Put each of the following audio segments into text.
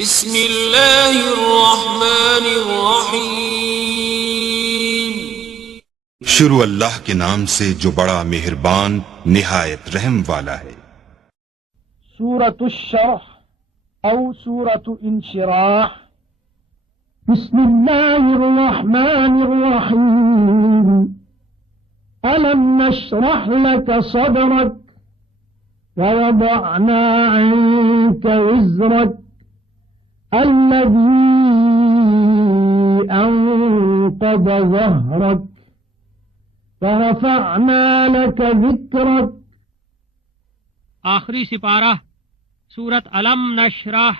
बिस्मिल्लाहिर्रहमानिर्रहीम। शुरू अल्लाह के नाम से जो बड़ा मेहरबान निहायत रहम वाला है। सूरतु शरह औ सूरतु इंशिराह। बिस्मिल्लाहिर्रहमानिर्रहीम। अलम नशरह लक सदरक ववदअना अन्क विज़रक अल्लज़ी अंक़ज़ ज़हरक वरफ़अना लक ज़िक्रक। आखिरी सिपारा सूरत अलम नशरह।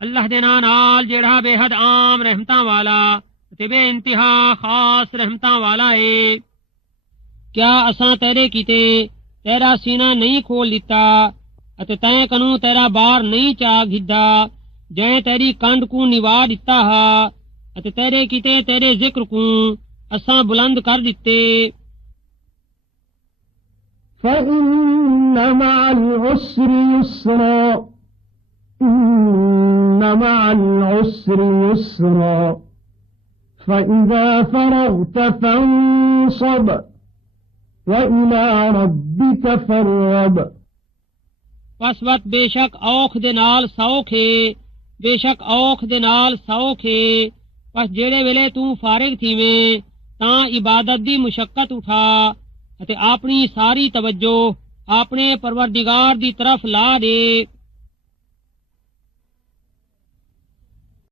अल्लाह दे नाम नाल जेड़ा बेहद आम रहमतां वाला ते बेइंतहा खास रहमतां वाला है। क्या असां तेरे कीते तेरा सीना नहीं खोल दिता अते तैं कनू तेरा बार नहीं चा घिद्दा जै तेरी कंड को निवा दिता हा अते तेरे कीते तेरे जिक्र को असां बुलंद कर दिते। فإن مع العسر يسرا إن مع العسر يسرا فإذا فرغت فانصب وإلى ربك فارغب। वसवत बेशक औख दे नाल सौखे बेशक औख दे नाल सौखे बस जेड़े वेले तू फारिग थीवें तां इबादत दी मुशक्कत उठा अते अपनी सारी तवज्जो अपने परवरदिगार दी तरफ ला दे।